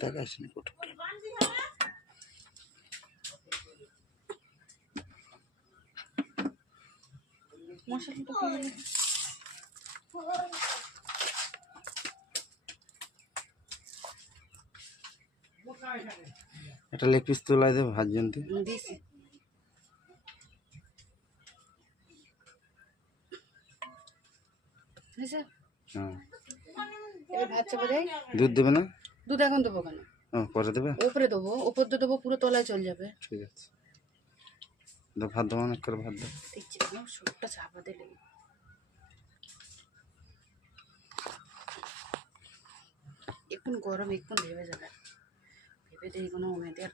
দেখাসনি কোটা একটা leg piece তোলাই দেবে ভাজতে হ্যাঁ ভাত চাপা দেয়। দুধ দেবে না? দুধ এখন দেবো কেন? পরে দেবে? উপরে দেবো, উপর দিয়ে দেবো, পুরো তলায় চলে যাবে। ঠিক আছে, ভাত দেবো, অনেক করে ভাত দেবো। দেখছি সবটা চাপা দিলে এখন গরম, এখন ভেবে যাবে, ভেবে দিয়ে কোনো মেয়েদের